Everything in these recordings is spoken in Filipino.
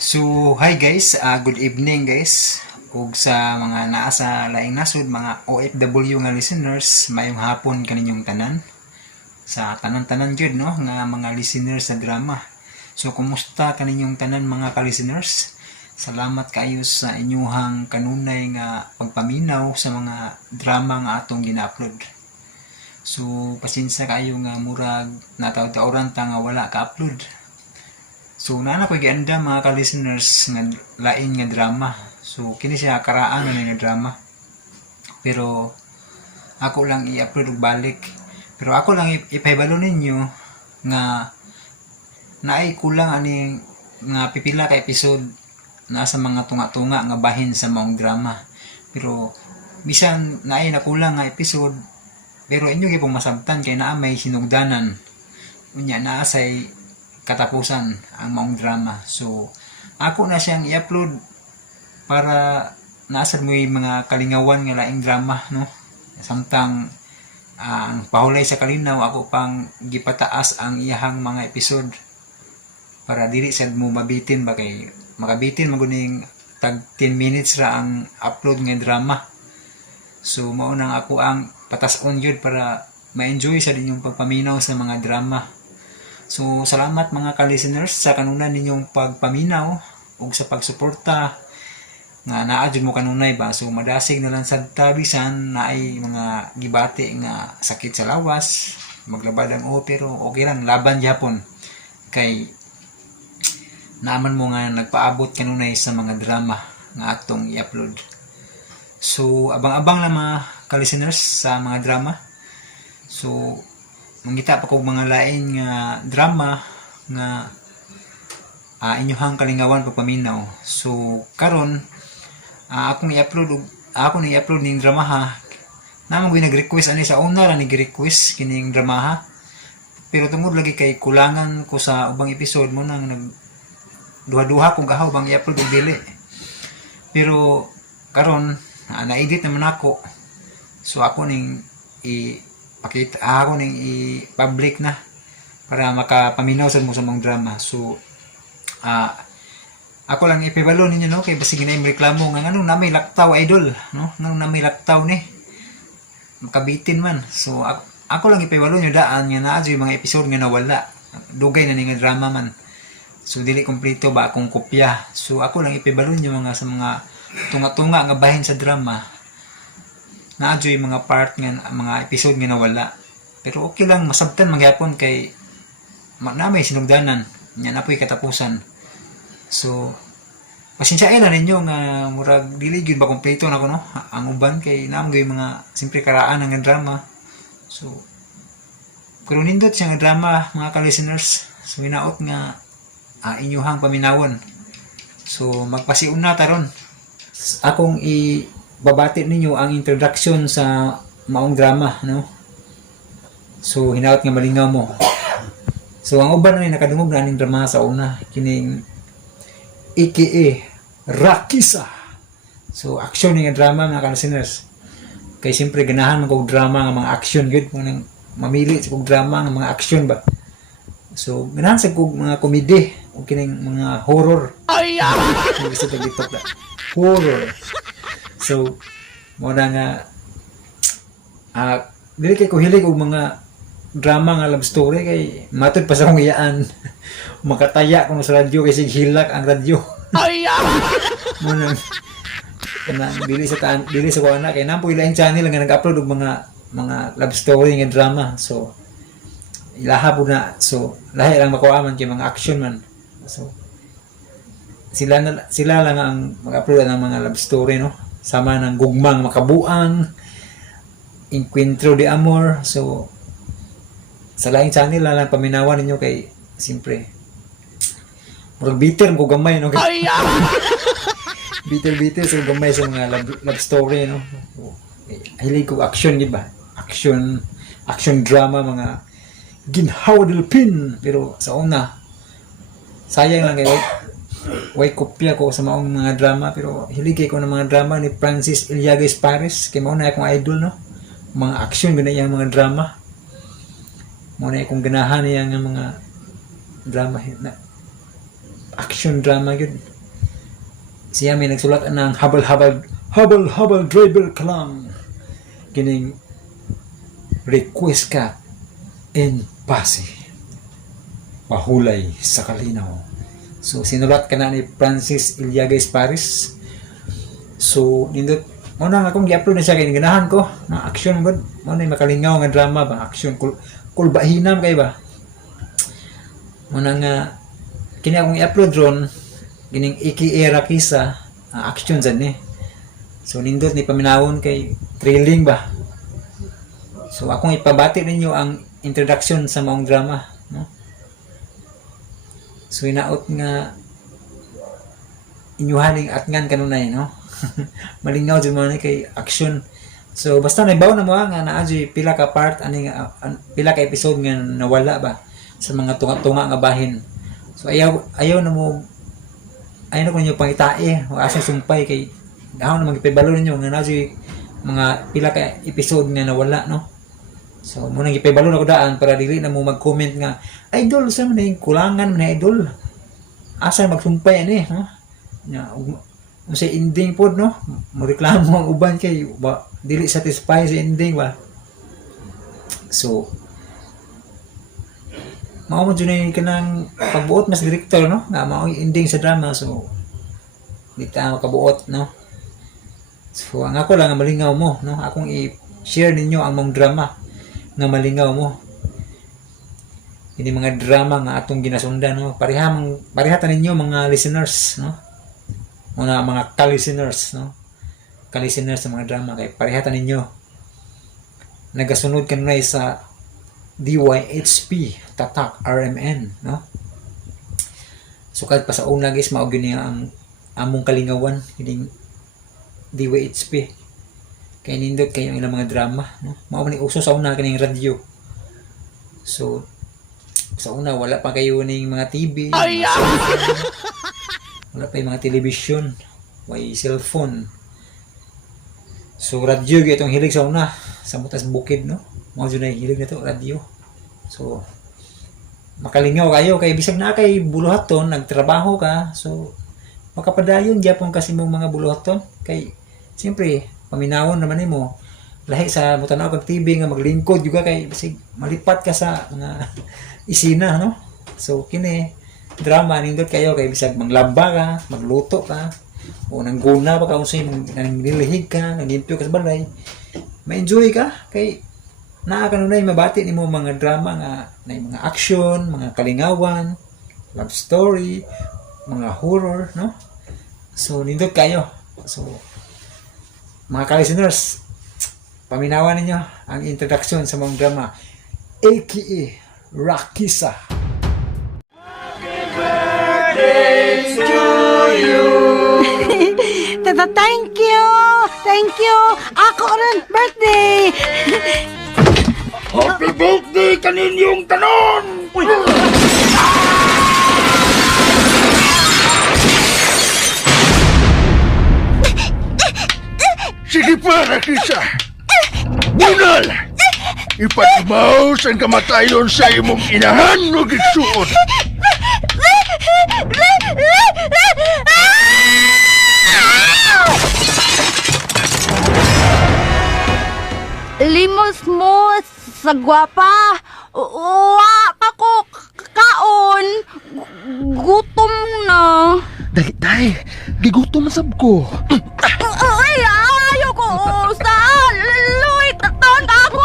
So, hi guys, good evening guys. Ug sa mga naa sa laing nasod, mga OFW nga listeners, mayong hapon kaninyong tanan. Sa tanan-tanan gyud no nga mga listeners sa drama. So, kumusta kaninyong tanan mga ka-listeners? Salamat kayo sa inyuhang kanunay nga pagpaminaw sa mga drama nga atong gina-upload. So, pasensya kayo nga murag nataw-tawran ta nga wala ka-upload. So, nana ko gianda mga ka-listeners nga lain nga drama. So, kini siya karaan nga drama. Pero, ako lang i-upload og balik. Pero ako lang ipahibalo ninyo nga naay kulang ani nga pipila ka episode nasa mga tunga-tunga nga bahin sa maong drama. Pero, bisan naay nakulang nga episode, pero inyo gipong masabtan kay naa may sinugdanan. Unya naa say katapusan ang maong drama. So, ako na siyang i-upload para nasad mo yung mga kalingawan nga laing drama, no? Samtang ang pahulay sa kalinaw, ako pang gipataas ang iyahang mga episode para dili sad mo mabitin ba kay makabitin maguning tag 10 minutes ra ang upload nga drama. So, mao nang ako ang patas-on yun para ma-enjoy sa dinyong pagpaminaw sa mga drama. So, salamat mga ka-listeners sa kanunan ninyong pagpaminaw ug sa pagsuporta nga naa jud mo kanunay ba. So, madasig na lang sad tabisan na ay mga gibati nga sakit sa lawas, maglabad ang pero okay lang laban gyapon kay naaman mo nga nagpaabot kanunay sa mga drama nga atong i-upload. So, abang-abang lang mga ka-listeners sa mga drama. So, mangita pa kog mga lain nga drama nga inyohang kalingawan pagpaminaw. So karon akong i-upload ning drama ha. Namo gyud nag-request ani sa una ra nag-request kining drama ha. Pero tungod lagi kay kulangan ko sa ubang episode mo nang nag duha-duha kung gahaw bang i-upload og dili. Pero karon na-edit naman ako. So ako ning ako ning i-public na para makapaminaw sa mo sa mga drama. So, ako lang ipibalo ninyo, no? Kay basig na yung reklamo nga anong na may laktaw, idol, no? Anong na may laktaw ni? Makabitin man. So, ako lang ipibalo nyo daan nga naa yung mga episode nga nawala. Dugay na nga drama man. So, dili kompleto ba akong kopya. So, ako lang ipibalo nyo mga sa mga tunga-tunga nga bahin sa drama. Na-enjoy mga part nga mga episode nga nawala. Pero okay lang masabtan magyapon kay na may sinugdanan nya na po'y katapusan. So pasensya lang ninyo nga murag dili gyud ba kompleto nako no ang uban kay naam gyud mga simpre karaan nga drama. So pero nindot siya nga drama mga ka-listeners. So hinaot nga inyuhang paminawon. So magpasiuna taron akong babati ninyo ang introduction sa maong drama, no? So, hinaot nga malingaw mo. So, ang uban na nakadungog na aning drama sa una, kining AKA Rakisa. So, action nga drama mga ka-listeners. Kay siyempre ganahan man kog drama nga mga action gyud mo nang mamili sa kog drama nga mga action ba. So, ganahan sa kog mga komedy o kining mga horror. Ay! Gusto tag-itok na. Horror. So, muna nga dili kay ko hilig og mga drama nga love story kay matod pa sa akong iyaan. Makataya ko sa radyo kay sig hilak ang radyo. Ay! Muna kanang dili sa kuana kay nampo ilaing channel nga nag-upload og mga love story nga drama. So, ilaha po na. So, lahi lang makuha man kay mga action man. So, sila lang ang mag-upload ng mga love story, no? Sama ng gugmang makabuang, Encuentro de Amor. So, sa laing channel lang paminawan ninyo kay siyempre murag bitter mo gamay, no? bitter sa gamay sa mga love story, no? Hilig ko action, di ba? Action drama, mga ginhawa del pin. Pero sa una, sayang lang kayo. Way kopya ko sa maong mga drama pero hilig ko ng mga drama ni Francis Iliagues Pares kay mao na akong idol, no? Mga action gina yang mga drama. Mao na akong ganahan yang mga drama na action drama yun. Siya may nagsulat ng habal driver ka lang. Kining request ka in pasi. Pahulay sa kalinaw. So sinulat ka na ni Francis Illagais Paris. So nindot mo na akong gi-upload na siya kay ganahan ko na action good. Mo na makalingaw nga drama ba action kul bahinam kay ba. Mo na nga kini akong i-upload ron gining Iki Era Kisa action sad ni. So nindot ni paminawon kay thrilling ba. So akong ipabati ninyo ang introduction sa maong drama, no? So inaot nga inyuhaning atngan kanunay, no? Malingaw jud mo ni kay action. So basta naibaw na mo nga naadyo pila ka part ani nga pila ka episode nga nawala ba sa mga tunga-tunga nga bahin. So ayaw na ko ninyo pangitae o asa sumpay kay daw na magipibalo ninyo nga naadyo mga pila ka episode nga nawala, no? So muna gipibalo na ko daan para dili na mo mag-comment nga idol sa man yung kulangan man idol. Asa magsumpay ani, no? Nya sa ending pod, no? Moreklamo ang uban kay ba dili satisfy sa ending ba. So mao mo jud kanang pagbuot mas director, no? Nga mao ending sa drama, so di ta makabuot, no? So ang ako lang nga malingaw mo, no? Akong i-share ninyo ang mong drama nga malingaw mo. Ini mga drama nga atong ginasundan, no? Parehatan ninyo mga listeners, no? Mga ka-listeners, no? Ka-listeners sa mga drama kay parehatan ninyo. Nagasunod kanunay sa DYHP Tatak RMN, no? So kahit pa sa una guys mao gyud ang among kalingawan kining DYHP. Kay nindot kayo ilang mga drama, no? Mao man uso sa una kining radyo. So sa una wala pa kayo ning mga TV. Wala pa yung mga television, may cellphone. So radyo gyud itong hilig sa una sa mutas bukid, no? Mao jud na hilig nito radyo. So makalingaw kayo kay bisag na kay buluhaton nagtrabaho ka, so makapadayon gyapon kasi mong mga buluhaton kay siyempre paminawon naman nimo lahi sa mutanaw kag TV nga maglingkod juga kay bisig malipat ka sa mga isina, no? So kini drama nindot kayo kay bisag manglaba ka, magluto ka, o nangguna pa ka unsay nanglilihig ka, nanglimpyo ka sa balay, ma-enjoy ka kay naa kanunay mabati nimo mga drama nga na mga action, mga kalingawan, love story, mga horror, no? So nindot kayo. So mga ka-listeners, paminawan ninyo ang introduction sa mga drama aka Rakisa. Tata, thank you! Thank you! Ako rin birthday! Happy birthday kaninyong tanon! Uy! Sige pa, Rakisa! Bunal! Ipatimaw sa kamatayon sa imong inahan o gitsuot! Limos mo sa gwapa. Uwa ako kaon. Gutom na. Dali, day! Gigutom sab ko! Ay, ayaw ko. Saan? Luit, taon ka ako.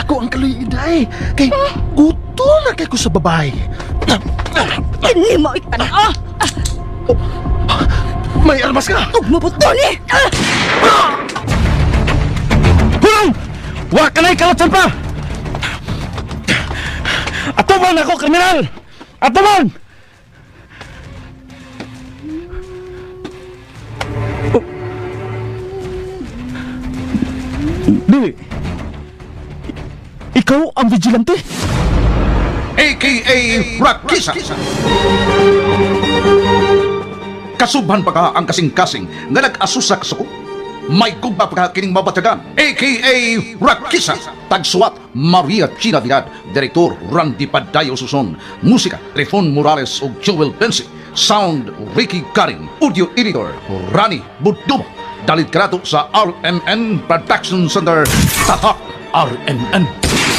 Ako ang kaluy, day! Kay gutom na kay ko sa babae! Hindi mo itanong. May armas ka! Mabuto ni. Hulong! Wa ka na'y kalatsan pa! Atuman ako, kriminal! Atuman! Dili! Ikaw ang vigilante? A.K.A. Rakisa. Kasubhan pa ka ang kasing-kasing nga nag-asusak sa ko. may gugma pa kining mabatagan, a.k.a. Rakisa, tagsuwat Maria China Diad, Direktor Randy Padayo Suson, Musika Trifon Morales ug Joel Bensi, Sound Ricky Karin, Audio Editor Rani Budumo, dalit karato sa RMN Production Center, Tatak RMN.